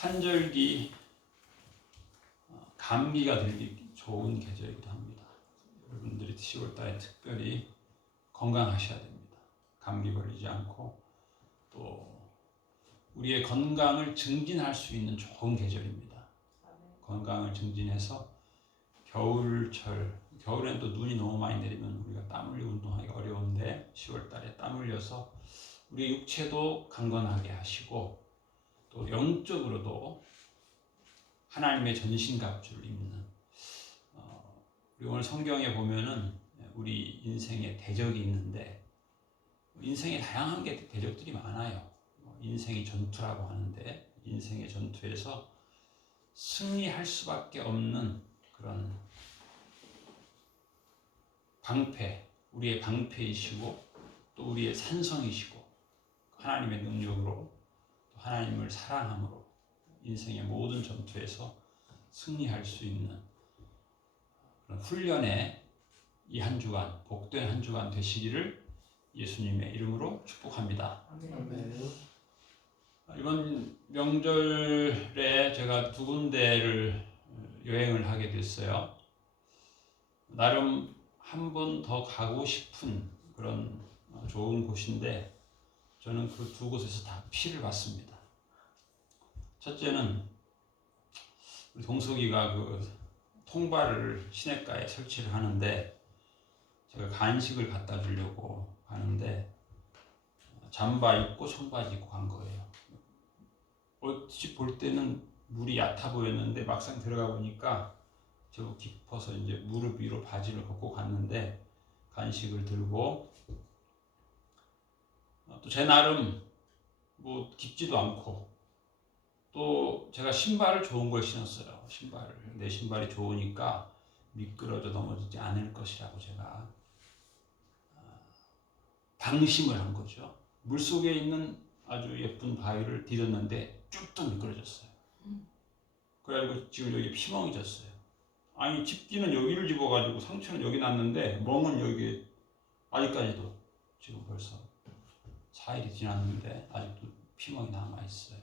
환절기 감기가 들기 좋은 계절이기도 합니다. 여러분들이 10월달에 특별히 건강하셔야 됩니다. 감기 걸리지 않고 또 우리의 건강을 증진할 수 있는 좋은 계절입니다. 건강을 증진해서 겨울엔 또 눈이 너무 많이 내리면 우리가 땀 흘려 운동하기 어려운데 10월달에 땀 흘려서 우리 육체도 강건하게 하시고 또 영적으로도 하나님의 전신갑주를 입는 우리 오늘 성경에 보면은 우리 인생에 대적이 있는데 인생에 다양한 대적들이 많아요. 인생이 전투라고 하는데 인생의 전투에서 승리할 수밖에 없는 그런 방패, 우리의 방패이시고 또 우리의 산성이시고 하나님의 능력으로 또 하나님을 사랑함으로 인생의 모든 전투에서 승리할 수 있는 그런 훈련에 이 한 주간 복된 한 주간 되시기를 예수님의 이름으로 축복합니다. 아멘. 이번 명절에 제가 두 군데를 여행을 하게 됐어요. 나름 한 번 더 가고 싶은 그런 좋은 곳인데 저는 그 두 곳에서 다 피를 봤습니다. 첫째는 우리 동석이가 그 통발을 시냇가에 설치를 하는데 제가 간식을 갖다 주려고 가는데 잠바 입고 청바지 입고 간 거예요. 어찌 볼 때는 물이 얕아 보였는데 막상 들어가 보니까 제법 깊어서 이제 무릎 위로 바지를 걷고 갔는데 간식을 들고 또 제 나름 뭐 깊지도 않고 또 제가 신발을 좋은 걸 신었어요. 내 신발이 좋으니까 미끄러져 넘어지지 않을 것이라고 제가 방심을 한 거죠. 물속에 있는 아주 예쁜 바위를 디뎠는데 쭉 미끄러졌어요. 그래가지고 지금 여기 피멍이 졌어요. 아니 집기는 여기를 집어가지고 상처는 여기 났는데 멍은 여기 아직까지도 지금 벌써 4일이 지났는데 아직도 피멍이 남아있어요.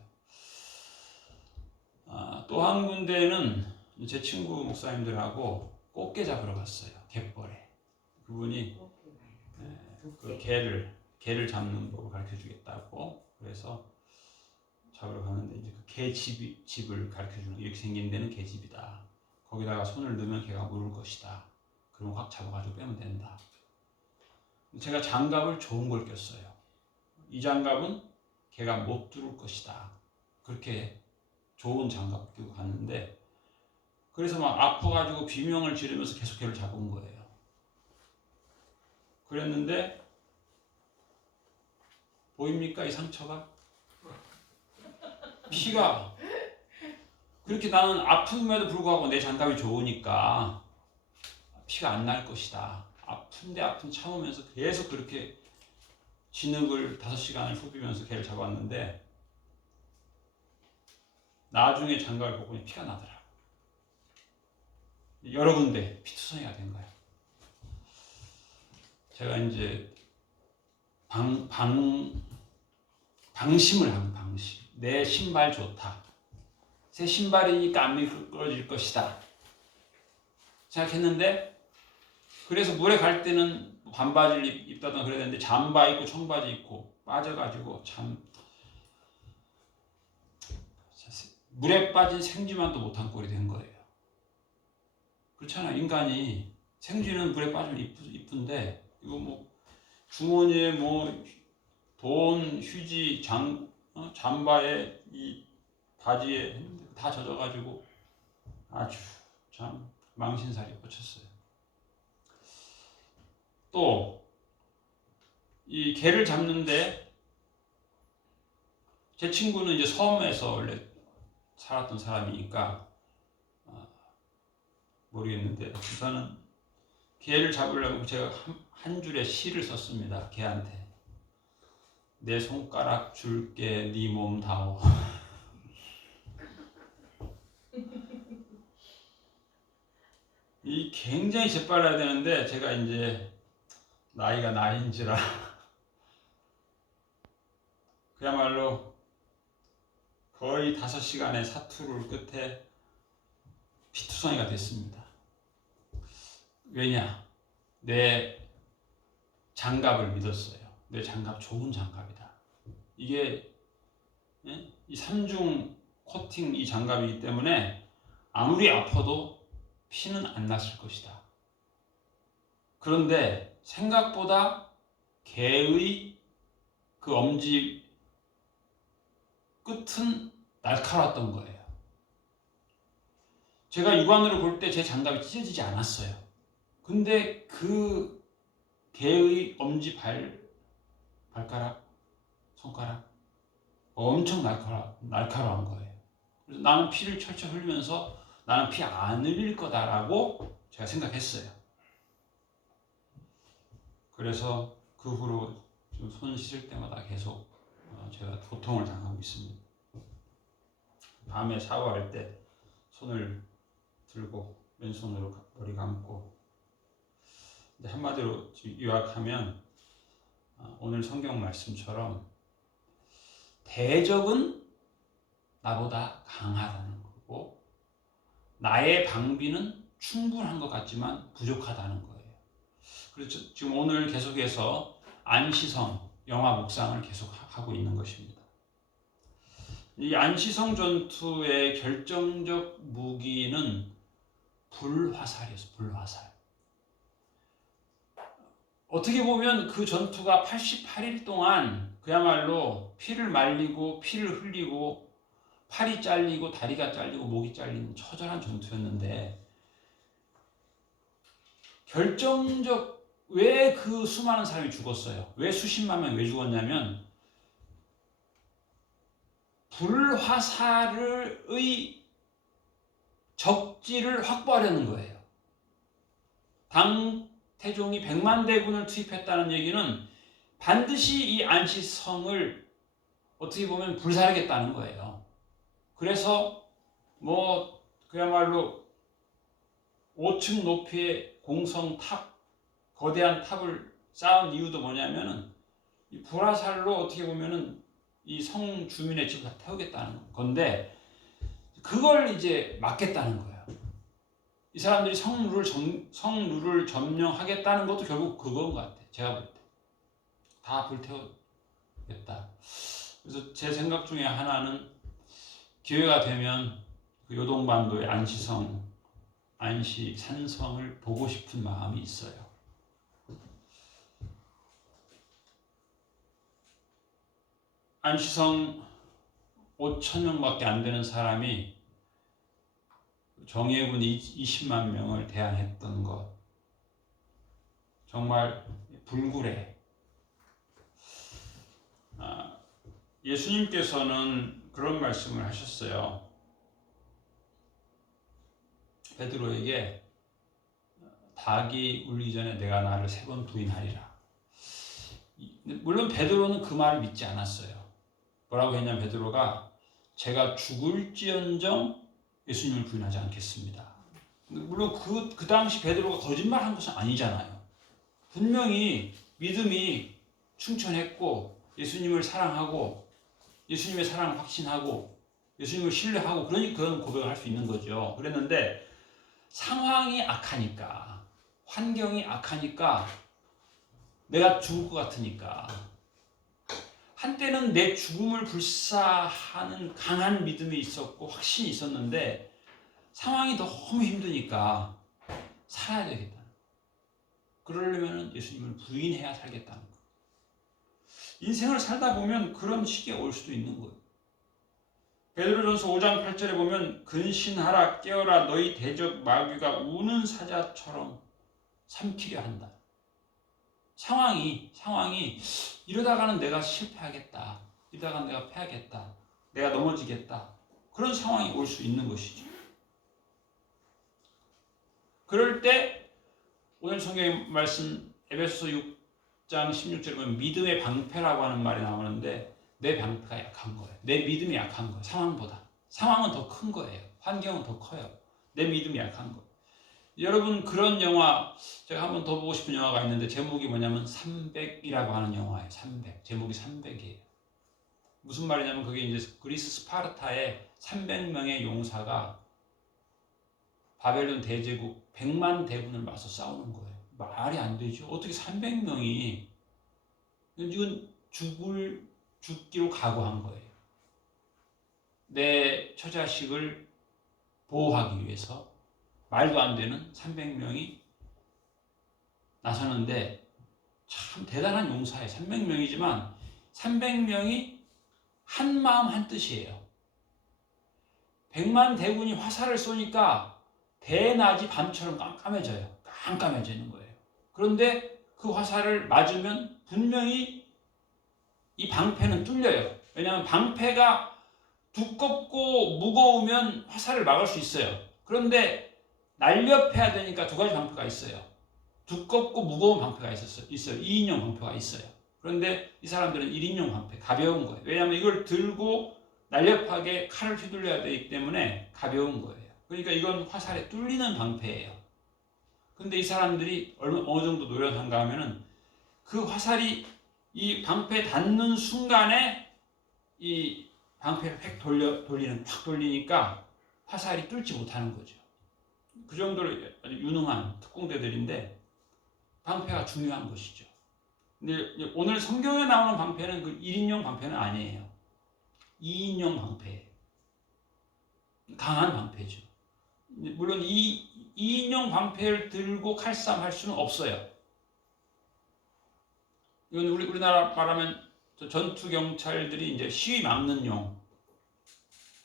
또 한 군데는 제 친구 목사님들하고 꽃게 잡으러 갔어요. 갯벌에. 그분이 그 개를 잡는 법을 가르쳐 주겠다고 그래서 잡으러 가는데 이제 그 개집을 가르쳐 주는 이렇게 생긴 데는 개집이다. 거기다가 손을 넣으면 개가 물을 것이다. 그럼 확 잡아가지고 빼면 된다. 제가 장갑을 좋은 걸 꼈어요. 이 장갑은 개가 못 들을 것이다. 그렇게 좋은 장갑 끼고 갔는데 그래서 막 아파가지고 비명을 지르면서 계속 개를 잡은 거예요. 그랬는데 보입니까? 이 상처가? 피가 그렇게 나는 아픔에도 불구하고 내 장갑이 좋으니까 피가 안 날 것이다. 아픈데 아픈 참으면서 계속 그렇게 진흙을 5시간을 후비면서 개를 잡았는데 나중에 장갑을 보고 피가 나더라. 여러 군데 피투성이가 된 거예요. 제가 이제 방심을 한 방심. 내 신발 좋다. 새 신발이니까 안 미끄러질 것이다. 생각했는데 그래서 물에 갈 때는 반바지를 입다던 그래야 되는데 잠바 입고 청바지 입고 빠져가지고 참 물에 빠진 생쥐만도 못한 꼴이 된 거예요. 그렇잖아. 인간이 생쥐는 물에 빠지면 이쁜데 이거 뭐 주머니에 뭐 돈, 휴지, 잠바에 이 바지에 다 젖어가지고 아주 참 망신살이 꽂혔어요. 또 이 개를 잡는데 제 친구는 이제 섬에서 원래 살았던 사람이니까 모르겠는데 우선은 개를 잡으려고 제가 한 줄의 시를 썼습니다. 개한테. 내 손가락 줄게 네 몸 다오. 이 굉장히 재빨라야 되는데 제가 이제 나이가 나이인지라 그야말로 거의 5시간의 사투를 끝에 피투성이가 됐습니다. 왜냐? 내 장갑을 믿었어요. 내 장갑 좋은 장갑이다. 이게 이 3중 코팅 이 장갑이기 때문에 아무리 아파도 피는 안 났을 것이다. 그런데 생각보다 개의 그 엄지 끝은 날카로웠던 거예요. 제가 육안으로 볼 때 제 장갑이 찢어지지 않았어요. 근데 그 개의 엄지 발가락, 손가락 엄청 날카로운 거예요. 그래서 나는 피를 철철 흘리면서 나는 피 안 흘릴 거다라고 제가 생각했어요. 그래서 그 후로 좀 손 씻을 때마다 계속 제가 고통을 당하고 있습니다. 밤에 샤워할 때 손을 들고 왼손으로 머리 감고, 한마디로 요약하면 오늘 성경 말씀처럼 대적은 나보다 강하다는 거고 나의 방비는 충분한 것 같지만 부족하다는 거예요. 그래서 지금 오늘 계속해서 안시성 영화 묵상을 계속 하고 있는 것입니다. 이 안시성 전투의 결정적 무기는 불화살이었어요. 불화살. 어떻게 보면 그 전투가 88일 동안 그야말로 피를 말리고 피를 흘리고 팔이 잘리고 다리가 잘리고 목이 잘리는 처절한 전투였는데, 결정적 왜 그 수많은 사람이 죽었어요? 왜 수십만 명이 왜 죽었냐면 불화살의 적지를 확보하려는 거예요. 당태종이 100만 대군을 투입했다는 얘기는 반드시 이 안시성을 어떻게 보면 불사르겠다는 거예요. 그래서 그야말로 5층 높이의 공성 탑, 거대한 탑을 쌓은 이유도 뭐냐면은 이 불화살로 어떻게 보면은 이 성 주민의 집을 다 태우겠다는 건데, 그걸 이제 막겠다는 거예요. 이 사람들이 성루를 점령하겠다는 것도 결국 그건 것 같아요. 제가 볼 때. 다 불태우겠다. 그래서 제 생각 중에 하나는 기회가 되면 그 요동반도의 안시성, 안시 산성을 보고 싶은 마음이 있어요. 안시성 5천 명밖에 안 되는 사람이 정예군 20만 명을 대항했던 것, 정말 불굴해. 예수님께서는 그런 말씀을 하셨어요. 베드로에게 닭이 울기 전에 내가 나를 3번 부인하리라. 물론 베드로는 그 말을 믿지 않았어요. 뭐라고 했냐면 베드로가 제가 죽을지언정 예수님을 부인하지 않겠습니다. 물론 그 당시 베드로가 거짓말한 것은 아니잖아요. 분명히 믿음이 충천했고 예수님을 사랑하고 예수님의 사랑을 확신하고 예수님을 신뢰하고 그러니까 그런 고백을 할 수 있는 거죠. 그랬는데 상황이 악하니까, 환경이 악하니까, 내가 죽을 것 같으니까, 한때는 내 죽음을 불사하는 강한 믿음이 있었고 확신이 있었는데 상황이 너무 힘드니까 살아야 되겠다. 그러려면 예수님을 부인해야 살겠다는 거. 인생을 살다 보면 그런 시기가 올 수도 있는 거예요. 베드로전서 5장 8절에 보면 근신하라 깨어라 너희 대적 마귀가 우는 사자처럼 삼키려 한다. 상황이 이러다가는 내가 실패하겠다. 이러다가는 내가 패하겠다. 내가 넘어지겠다. 그런 상황이 올 수 있는 것이죠. 그럴 때 오늘 성경의 말씀 에베소서 6장 16절에 보면 믿음의 방패라고 하는 말이 나오는데 내 방패가 약한 거예요. 내 믿음이 약한 거예요. 상황보다. 상황은 더 큰 거예요. 환경은 더 커요. 내 믿음이 약한 거예요. 여러분 그런 영화 제가 한번 더 보고 싶은 영화가 있는데 제목이 뭐냐면 300이라고 하는 영화예요. 300. 제목이 300이에요. 무슨 말이냐면 그게 이제 그리스 스파르타의 300명의 용사가 바벨론 대제국 100만 대군을 맞서 싸우는 거예요. 말이 안 되죠. 어떻게 300명이 이건 죽기로 각오한 거예요. 내 처자식을 보호하기 위해서 말도 안 되는 300명이 나서는데 참 대단한 용사예요. 300명이지만 300명이 한 마음 한 뜻이에요. 100만 대군이 화살을 쏘니까 대낮이 밤처럼 깜깜해지는 거예요. 그런데 그 화살을 맞으면 분명히 이 방패는 뚫려요. 왜냐하면 방패가 두껍고 무거우면 화살을 막을 수 있어요. 그런데 날렵해야 되니까 두 가지 방패가 있어요. 두껍고 무거운 방패가 있어요. 2인용 방패가 있어요. 그런데 이 사람들은 1인용 방패, 가벼운 거예요. 왜냐하면 이걸 들고 날렵하게 칼을 휘둘려야 되기 때문에 가벼운 거예요. 그러니까 이건 화살에 뚫리는 방패예요. 근데 이 사람들이 어느 정도 노련한가 하면은 그 화살이 이 방패에 닿는 순간에 이 방패를 확 돌리니까 화살이 뚫지 못하는 거죠. 그 정도로 아주 유능한 특공대들인데 방패가 중요한 것이죠. 근데 오늘 성경에 나오는 방패는 그 1인용 방패는 아니에요. 2인용 방패. 강한 방패죠. 물론 이 2인용 방패를 들고 칼싸움할 수는 없어요. 이건 우리나라 말하면 전투 경찰들이 이제 시위 막는 용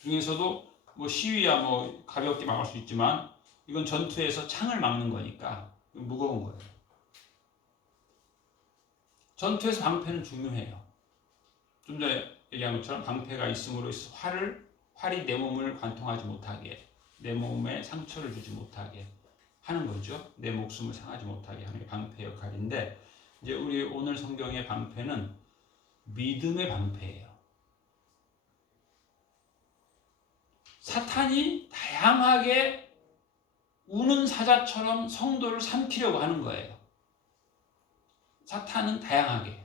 중에서도 뭐 시위야 뭐 가볍게 막을 수 있지만 이건 전투에서 창을 막는 거니까 무거운 거예요. 전투에서 방패는 중요해요. 좀 전에 얘기한 것처럼 방패가 있음으로 활이 내 몸을 관통하지 못하게, 내 몸에 상처를 주지 못하게 하는 거죠. 내 목숨을 상하지 못하게 하는 게 방패 역할인데, 이제 우리 오늘 성경의 방패는 믿음의 방패예요. 사탄이 다양하게 우는 사자처럼 성도를 삼키려고 하는 거예요. 사탄은 다양하게.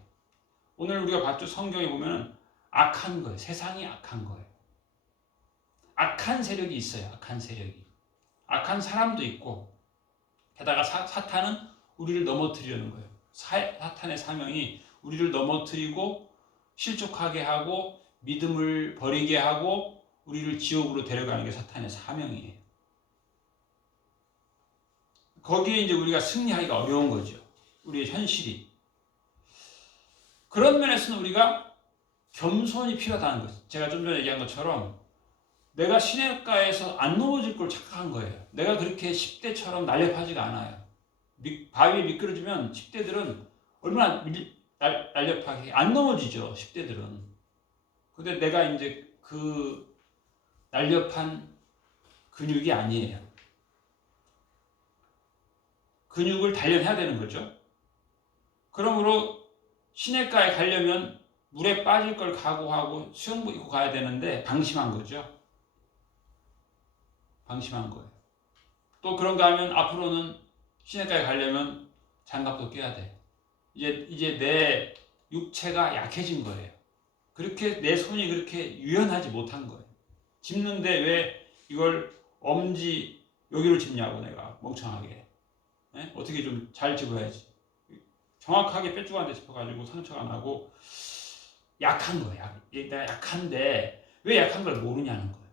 오늘 우리가 봤죠. 성경에 보면 악한 거예요. 세상이 악한 거예요. 악한 세력이 있어요. 악한 세력이. 악한 사람도 있고, 게다가 사탄은 우리를 넘어뜨리려는 거예요. 사탄의 사명이 우리를 넘어뜨리고 실족하게 하고 믿음을 버리게 하고 우리를 지옥으로 데려가는 게 사탄의 사명이에요. 거기에 이제 우리가 승리하기가 어려운 거죠. 우리의 현실이. 그런 면에서는 우리가 겸손이 필요하다는 거죠. 제가 좀 전에 얘기한 것처럼 내가 시냇가에서 안 넘어질 걸 착각한 거예요. 내가 그렇게 10대처럼 날렵하지가 않아요. 바위에 미끄러지면 10대들은 얼마나 날렵하게 안 넘어지죠. 10대들은. 근데 내가 이제 그 날렵한 근육이 아니에요. 근육을 단련해야 되는 거죠. 그러므로 시냇가에 가려면 물에 빠질 걸 각오하고 수영복 입고 가야 되는데 방심한 거죠. 방심한 거예요. 또 그런가 하면 앞으로는 시냇가에 가려면 장갑도 껴야 돼. 이제 내 육체가 약해진 거예요. 그렇게 내 손이 그렇게 유연하지 못한 거예요. 짚는데 왜 이걸 엄지 여기로 짚냐고 내가 멍청하게. 네? 어떻게 좀 잘 짚어야지. 정확하게 뾰족한 데 짚어가지고 상처가 나고 약한 거야. 내가 약한데 왜 약한 걸 모르냐는 거예요.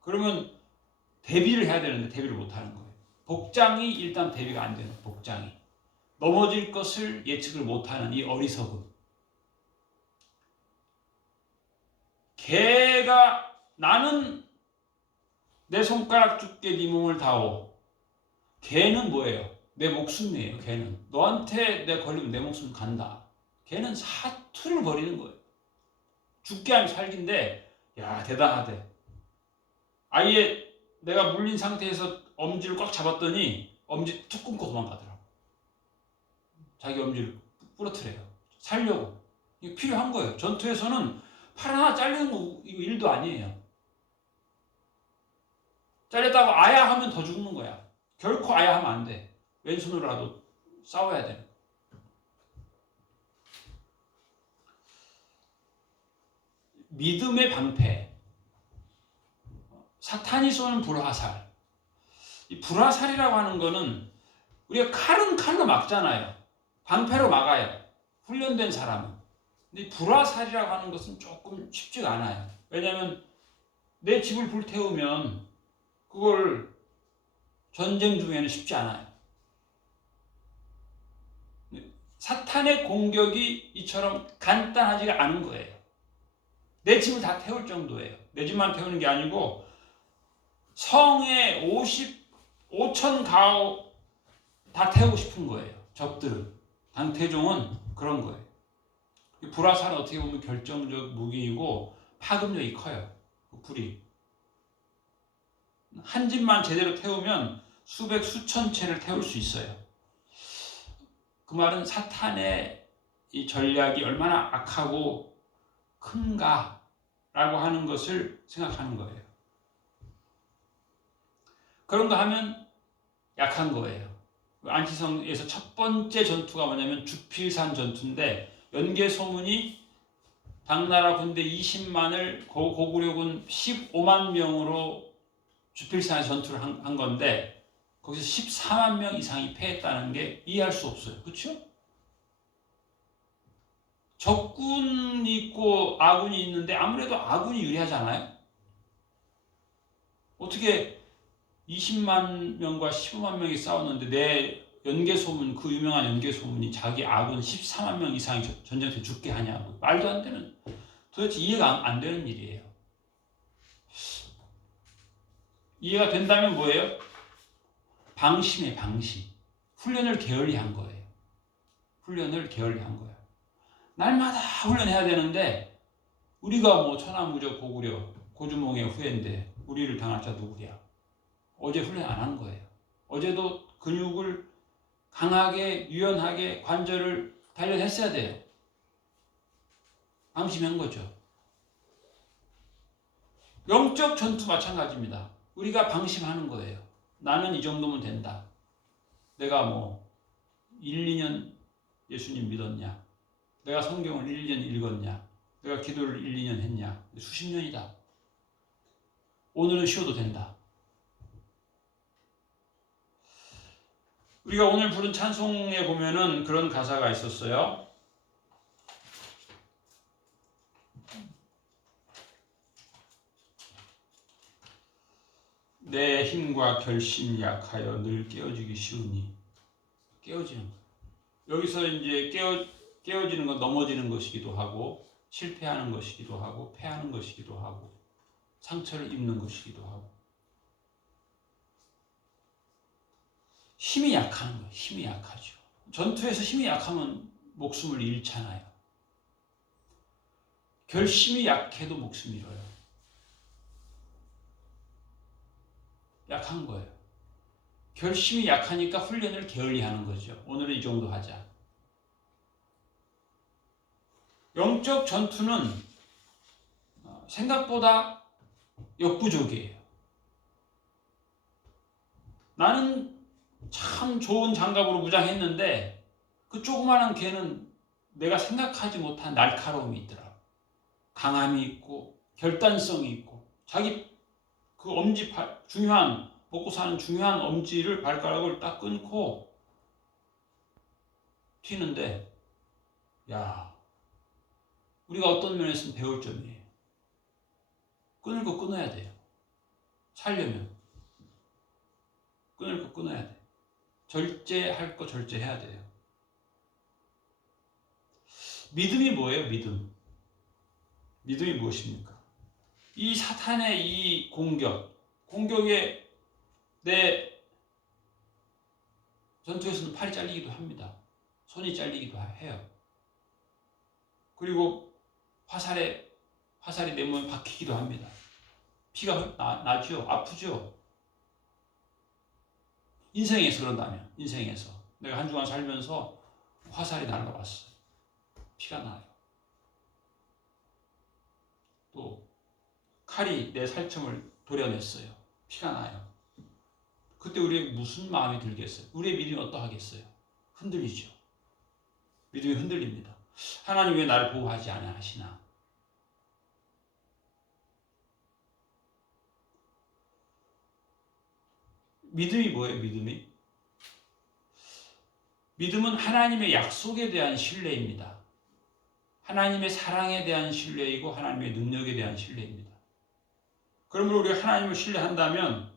그러면 대비를 해야 되는데 대비를 못하는 거예요. 복장이 일단 대비가 안 되는 복장이. 넘어질 것을 예측을 못하는 이 어리석음. 개가 나는 내 손가락 좁게 네 몸을 다오. 개는 뭐예요? 내 목숨이에요. 개는 너한테 내가 걸리면 내 목숨 간다. 개는 사투를 벌이는 거예요. 죽게 하면 살긴데 야 대단하대. 아예 내가 물린 상태에서 엄지를 꽉 잡았더니 엄지 툭 끊고 도망가더라고. 자기 엄지를 부러뜨려요. 살려고. 이거 필요한 거예요. 전투에서는 팔 하나 잘리는 거 이거 일도 아니에요. 잘렸다고 아야 하면 더 죽는 거야. 결코 아야 하면 안 돼. 왼손으로라도 싸워야 돼. 믿음의 방패, 사탄이 쏘는 불화살. 이 불화살이라고 하는 거는 우리가 칼은 칼로 막잖아요. 방패로 막아요. 훈련된 사람은. 근데 불화살이라고 하는 것은 조금 쉽지가 않아요. 왜냐하면 내 집을 불태우면 그걸 전쟁 중에는 쉽지 않아요. 사탄의 공격이 이처럼 간단하지가 않은 거예요. 내 집을 다 태울 정도예요. 내 집만 태우는 게 아니고 성에 5천 가오 다 태우고 싶은 거예요. 적들은. 당태종은 그런 거예요. 불화살은 어떻게 보면 결정적 무기이고 파급력이 커요. 그 불이. 한 집만 제대로 태우면 수백 수천 채를 태울 수 있어요. 그 말은 사탄의 이 전략이 얼마나 악하고 큰가라고 하는 것을 생각하는 거예요. 그런가 하면 약한 거예요. 안치성에서 첫 번째 전투가 뭐냐면 주필산 전투인데 연개 소문이 당나라 군대 20만을 고구려군 15만 명으로 주필산에서 전투를 한 건데 거기서 14만 명 이상이 패했다는 게 이해할 수 없어요. 그렇죠? 적군이 있고 아군이 있는데 아무래도 아군이 유리하잖아요. 어떻게 20만 명과 15만 명이 싸웠는데 내 연개소문, 그 유명한 연개소문이 자기 아군 14만 명 이상이 전쟁터에 죽게 하냐고. 말도 안 되는, 도대체 이해가 안 되는 일이에요. 이해가 된다면 뭐예요? 방심이에요, 방심. 훈련을 게을리한 거예요. 훈련을 게을리한 거예요. 날마다 훈련해야 되는데 우리가 뭐 천하무적 고구려 고주몽의 후예인데 우리를 당할 자 누구야? 어제 훈련 안 한 거예요. 어제도 근육을 강하게 유연하게 관절을 단련했어야 돼요. 방심한 거죠. 영적 전투 마찬가지입니다. 우리가 방심하는 거예요. 나는 이 정도면 된다. 내가 뭐 1, 2년 예수님 믿었냐? 내가 성경을 1, 2년 읽었냐? 내가 기도를 1, 2년 했냐? 수십 년이다. 오늘은 쉬어도 된다. 우리가 오늘 부른 찬송에 보면은 그런 가사가 있었어요. 내 힘과 결심이 약하여 늘 깨어지기 쉬우니. 깨어지는 거예요. 여기서 이제 깨어지는 건 넘어지는 것이기도 하고 실패하는 것이기도 하고 패하는 것이기도 하고 상처를 입는 것이기도 하고 힘이 약한 거예요. 힘이 약하죠. 전투에서 힘이 약하면 목숨을 잃잖아요. 결심이 약해도 목숨 잃어요. 약한 거예요. 결심이 약하니까 훈련을 게을리하는 거죠. 오늘은 이 정도 하자. 영적 전투는 생각보다 역부족이에요. 나는 참 좋은 장갑으로 무장했는데 그 조그마한 개는 내가 생각하지 못한 날카로움이 있더라. 강함이 있고 결단성이 있고 자기 그 엄지 중요한 먹고 사는 중요한 엄지를 발가락을 딱 끊고 튀는데 야 우리가 어떤 면에서는 배울 점이에요. 끊을 거 끊어야 돼요. 살려면 끊을 거 끊어야 돼. 절제할 거 절제해야 돼요. 믿음이 뭐예요? 믿음이 무엇입니까? 이 사탄의 이 공격에 내 전투에서는 팔이 잘리기도 합니다. 손이 잘리기도 해요. 그리고 화살이 내 몸에 박히기도 합니다. 피가 나죠. 아프죠. 인생에서 그런다면 인생에서 내가 한 주간 살면서 화살이 날라왔어요. 피가 나요. 또 칼이 내 살점을 도려냈어요. 피가 나요. 그때 우리의 무슨 마음이 들겠어요? 우리의 믿음이 어떠하겠어요? 흔들리죠. 믿음이 흔들립니다. 하나님 왜 나를 보호하지 않으시나? 믿음이 뭐예요? 믿음은 하나님의 약속에 대한 신뢰입니다. 하나님의 사랑에 대한 신뢰이고 하나님의 능력에 대한 신뢰입니다. 그러므로 우리가 하나님을 신뢰한다면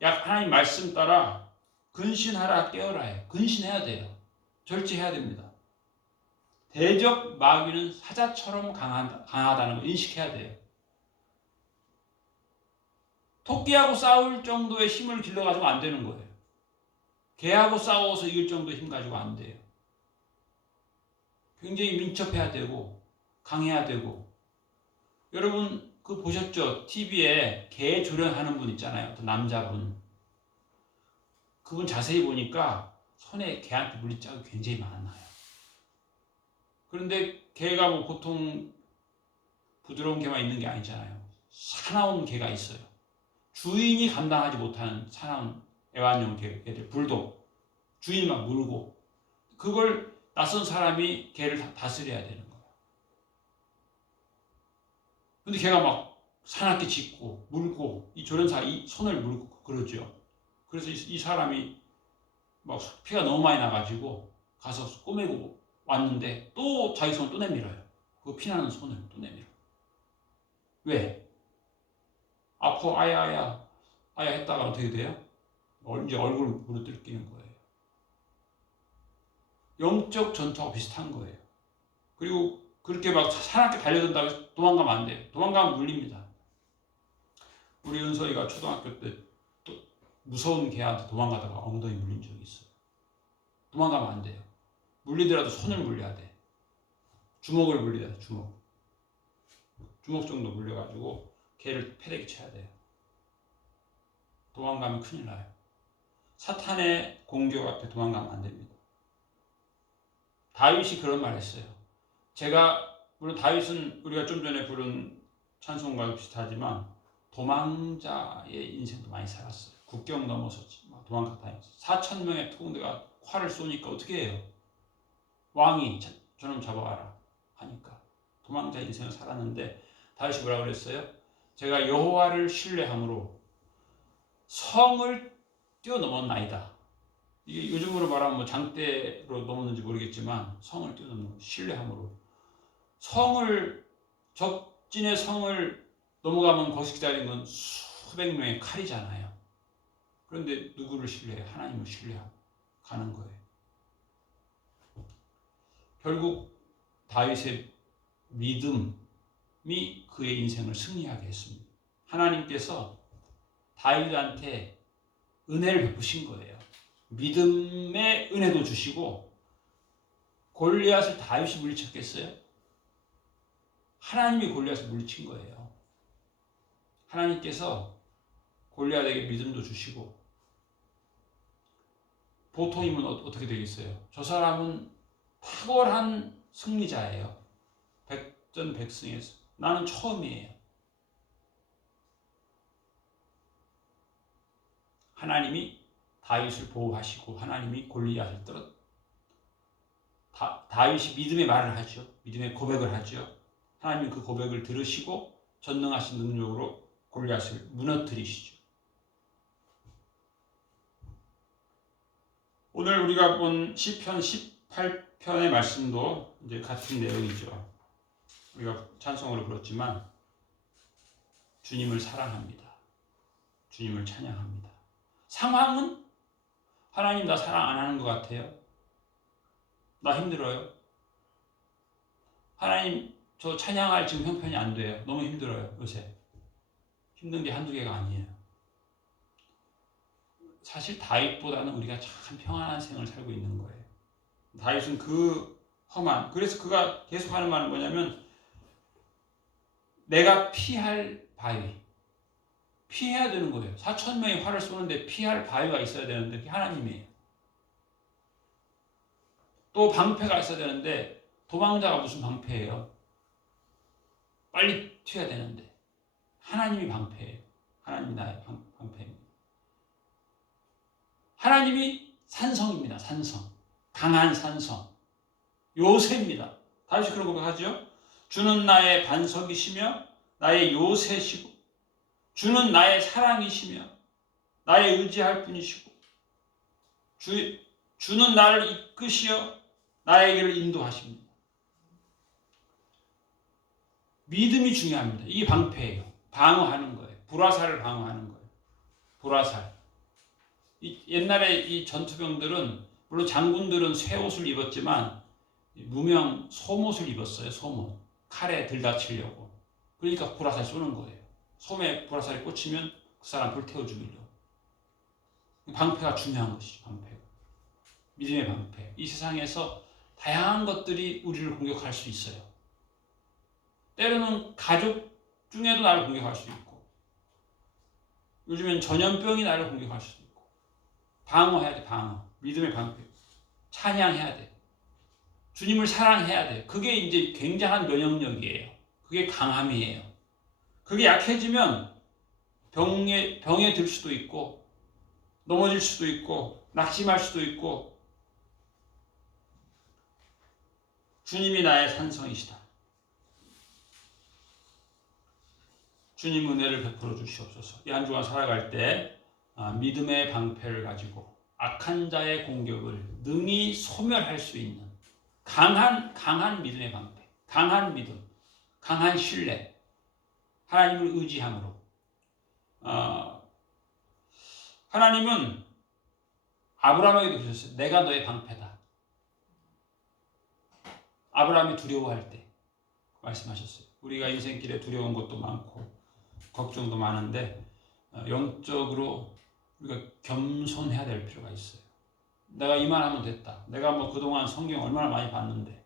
하나님 말씀 따라 근신하라 깨어라 해요. 근신해야 돼요. 절제해야 됩니다. 대적 마귀는 사자처럼 강하다는 걸 인식해야 돼요. 토끼하고 싸울 정도의 힘을 길러가지고 안 되는 거예요. 개하고 싸워서 이길 정도의 힘 가지고 안 돼요. 굉장히 민첩해야 되고 강해야 되고. 여러분 그 보셨죠? TV에 개 조련하는 분 있잖아요. 어떤 남자분. 그분 자세히 보니까 손에 개한테 물리자국이 굉장히 많아요. 그런데 개가 뭐 보통 부드러운 개만 있는 게 아니잖아요. 사나운 개가 있어요. 주인이 감당하지 못하는 사나운 애완용 개들, 불독. 주인이 막 물고. 그걸 낯선 사람이 개를 다스려야 되는 거예요. 근데 걔가 막 사납게 짖고 물고 이 조련사 이 손을 물고 그러죠. 그래서 이 사람이 막 피가 너무 많이 나가지고 가서 꼬매고 왔는데 또 자기 손을 또 내밀어요. 그 피나는 손을 또 내밀어. 왜? 아파 아야 했다가 어떻게 돼요? 이제 얼굴 부르뜨끼는 거예요. 영적 전투하고 비슷한 거예요. 그리고 그렇게 막 사납게 달려든다고 해서 도망가면 안 돼요. 도망가면 물립니다. 우리 은서이가 초등학교 때 또 무서운 개한테 도망가다가 엉덩이 물린 적이 있어요. 도망가면 안 돼요. 물리더라도 손을 물려야 돼. 주먹을 물려야 돼. 주먹 정도 물려가지고 개를 패대기 쳐야 돼요. 도망가면 큰일 나요. 사탄의 공격 앞에 도망가면 안 됩니다. 다윗이 그런 말 했어요. 물론 다윗은 우리가 좀 전에 부른 찬송과도 비슷하지만 도망자의 인생도 많이 살았어요. 국경 넘어서 도망가 다녔어요. 4,000명의 특공대가 활을 쏘니까 어떻게 해요? 왕이 저놈 잡아와라 하니까 도망자 인생을 살았는데 다윗이 뭐라고 그랬어요? 제가 여호와를 신뢰함으로 성을 뛰어넘었나이다. 이게 요즘으로 말하면 뭐 장대로 넘었는지 모르겠지만 성을 뛰어넘는 신뢰함으로 적진의 성을 넘어가면 거기서 기다리는 건 수백 명의 칼이잖아요. 그런데 누구를 신뢰해요? 하나님을 신뢰하고 가는 거예요. 결국 다윗의 믿음이 그의 인생을 승리하게 했습니다. 하나님께서 다윗한테 은혜를 베푸신 거예요. 믿음의 은혜도 주시고 골리앗을 다윗이 물리쳤겠어요? 하나님이 골리앗을 물리친 거예요. 하나님께서 골리앗에게 믿음도 주시고 보통이면 어떻게 되겠어요? 저 사람은 탁월한 승리자예요. 백전백승에서 나는 처음이에요. 하나님이 다윗을 보호하시고 하나님이 골리앗을 다윗이 믿음의 말을 하죠. 믿음의 고백을 하죠. 하나님은 그 고백을 들으시고 전능하신 능력으로 골리앗을 무너뜨리시죠. 오늘 우리가 본 시편 18편의 말씀도 이제 같은 내용이죠. 우리가 찬송으로 불렀지만 주님을 사랑합니다. 주님을 찬양합니다. 상황은 하나님 나 사랑 안 하는 것 같아요. 나 힘들어요. 하나님 저 찬양할 지금 형편이 안 돼요. 너무 힘들어요. 요새. 힘든 게 한두 개가 아니에요. 사실 다윗보다는 우리가 참 평안한 생을 살고 있는 거예요. 다윗은 그래서 그가 계속 하는 말은 뭐냐면 내가 피할 바위. 피해야 되는 거예요. 4,000명이 활을 쏘는데 피할 바위가 있어야 되는데 그게 하나님이에요. 또 방패가 있어야 되는데 도망자가 무슨 방패예요? 빨리 튀어야 되는데 하나님이 방패예요. 하나님이 나의 방패입니다. 하나님이 산성입니다. 산성. 강한 산성. 요새입니다. 다윗이 그런 고백하죠. 주는 나의 반석이시며 나의 요새시고 주는 나의 사랑이시며 나의 의지할 분이시고 주는 나를 이끄시어 나의 길을 인도하십니다. 믿음이 중요합니다. 이게 방패예요. 방어하는 거예요. 불화살을 방어하는 거예요. 불화살. 옛날에 이 전투병들은 물론 장군들은 새 옷을 입었지만 무명 솜옷을 입었어요. 솜옷. 칼에 들다치려고. 그러니까 불화살 쏘는 거예요. 솜에 불화살이 꽂히면 그 사람 불태워 죽이려고. 방패가 중요한 것이죠. 방패가. 믿음의 방패. 이 세상에서 다양한 것들이 우리를 공격할 수 있어요. 때로는 가족 중에도 나를 공격할 수 있고, 요즘엔 전염병이 나를 공격할 수도 있고, 방어해야 돼. 방어. 믿음의 방패. 찬양해야 돼. 주님을 사랑해야 돼. 그게 이제 굉장한 면역력이에요. 그게 강함이에요. 그게 약해지면 병에 들 수도 있고, 넘어질 수도 있고, 낙심할 수도 있고, 주님이 나의 산성이시다. 주님 은혜를 베풀어 주시옵소서. 이 한 주간 살아갈 때 믿음의 방패를 가지고 악한 자의 공격을 능히 소멸할 수 있는 강한 믿음의 방패, 강한 믿음, 강한 신뢰, 하나님을 의지함으로. 하나님은 아브라함에게도 그러셨어요. 내가 너의 방패다. 아브라함이 두려워할 때 말씀하셨어요. 우리가 인생길에 두려운 것도 많고 걱정도 많은데 영적으로 우리가 겸손해야 될 필요가 있어요. 내가 이만하면 됐다. 내가 뭐 그동안 성경 얼마나 많이 봤는데.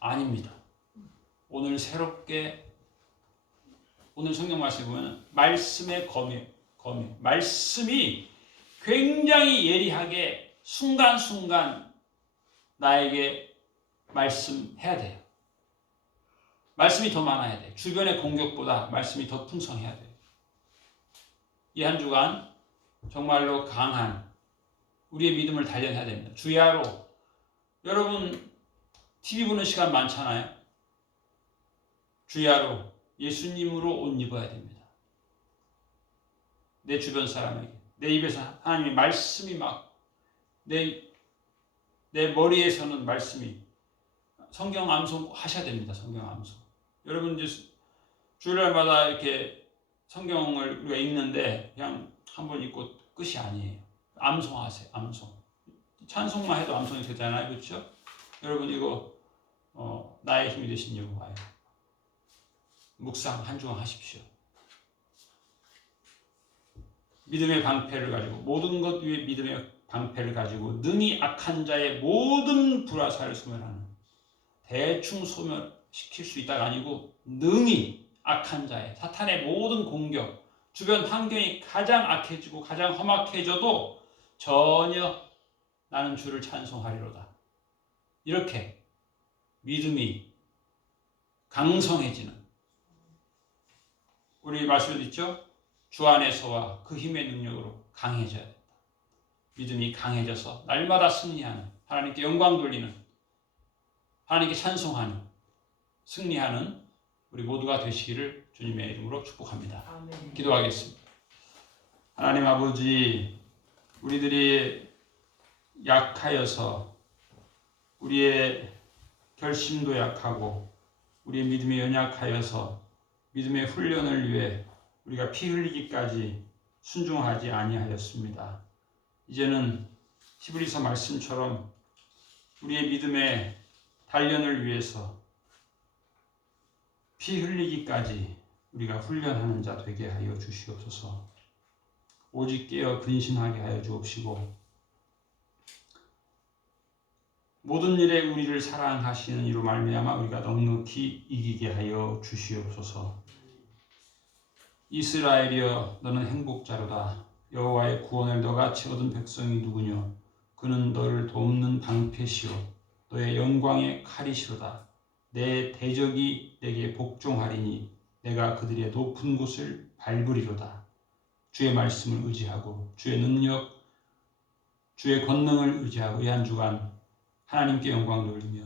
아닙니다. 오늘 새롭게 오늘 성경 말씀을 보면 말씀의 검이 말씀이 굉장히 예리하게 순간순간 나에게 말씀해야 돼요. 말씀이 더 많아야 돼. 주변의 공격보다 말씀이 더 풍성해야 돼. 이 한 주간 정말로 강한 우리의 믿음을 단련해야 됩니다. 주야로. 여러분 TV 보는 시간 많잖아요. 주야로 예수님으로 옷 입어야 됩니다. 내 주변 사람에게 내 입에서 하나님의 말씀이 막 내 머리에서는 말씀이 성경 암송 하셔야 됩니다. 성경 암송. 여러분 이제 주일날마다 이렇게 성경을 우리가 읽는데 그냥 한번 읽고 끝이 아니에요. 암송하세요. 암송. 찬송만 해도 암송이 되잖아요. 그렇죠? 여러분 이거 나의 힘이 되신 여호와요. 묵상 한 주간 하십시오. 믿음의 방패를 가지고 모든 것 위에 믿음의 방패를 가지고 능히 악한 자의 모든 불화살을 소멸하는 대충 소멸시킬 수 있다가 아니고 능히 악한 자의 사탄의 모든 공격 주변 환경이 가장 악해지고 가장 험악해져도 전혀 나는 주를 찬송하리로다. 이렇게 믿음이 강성해지는 우리 말씀에 있죠? 주 안에서와 그 힘의 능력으로 강해져야 된다. 믿음이 강해져서 날마다 승리하는 하나님께 영광 돌리는 하나님께 찬송하는 승리하는 우리 모두가 되시기를 주님의 이름으로 축복합니다. 아멘. 기도하겠습니다. 하나님 아버지 우리들이 약하여서 우리의 결심도 약하고 우리의 믿음이 연약하여서 믿음의 훈련을 위해 우리가 피 흘리기까지 순종하지 아니하였습니다. 이제는 히브리서 말씀처럼 우리의 믿음의 단련을 위해서 피 흘리기까지 우리가 훈련하는 자 되게 하여 주시옵소서. 오직 깨어 근신하게 하여 주옵시고 모든 일에 우리를 사랑하시는 이로 말미암아 우리가 넉넉히 이기게 하여 주시옵소서. 이스라엘이여 너는 행복자로다. 여호와의 구원을 너같이 얻은 백성이 누구뇨? 그는 너를 돕는 방패시오 너의 영광의 칼이시로다. 내 대적이 내게 복종하리니 내가 그들의 높은 곳을 밟으리로다. 주의 말씀을 의지하고 주의 능력 주의 권능을 의지하고 이 한 주간 하나님께 영광 돌리며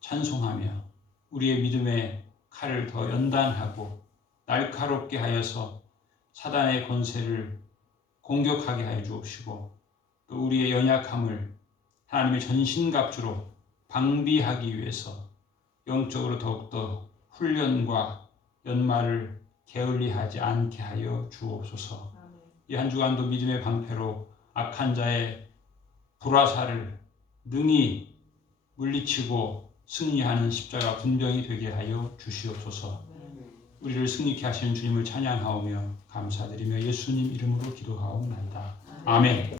찬송하며 우리의 믿음의 칼을 더 연단하고 날카롭게 하여서 사단의 권세를 공격하게 하여 주옵시고 또 우리의 연약함을 하나님의 전신갑주로 방비하기 위해서 영적으로 더욱더 훈련과 연말을 게을리하지 않게 하여 주옵소서. 이 한 주간도 믿음의 방패로 악한 자의 불화살을 능히 물리치고 승리하는 십자가 군병이 되게 하여 주시옵소서. 우리를 승리케 하시는 주님을 찬양하오며 감사드리며 예수님 이름으로 기도하옵나이다. 아멘.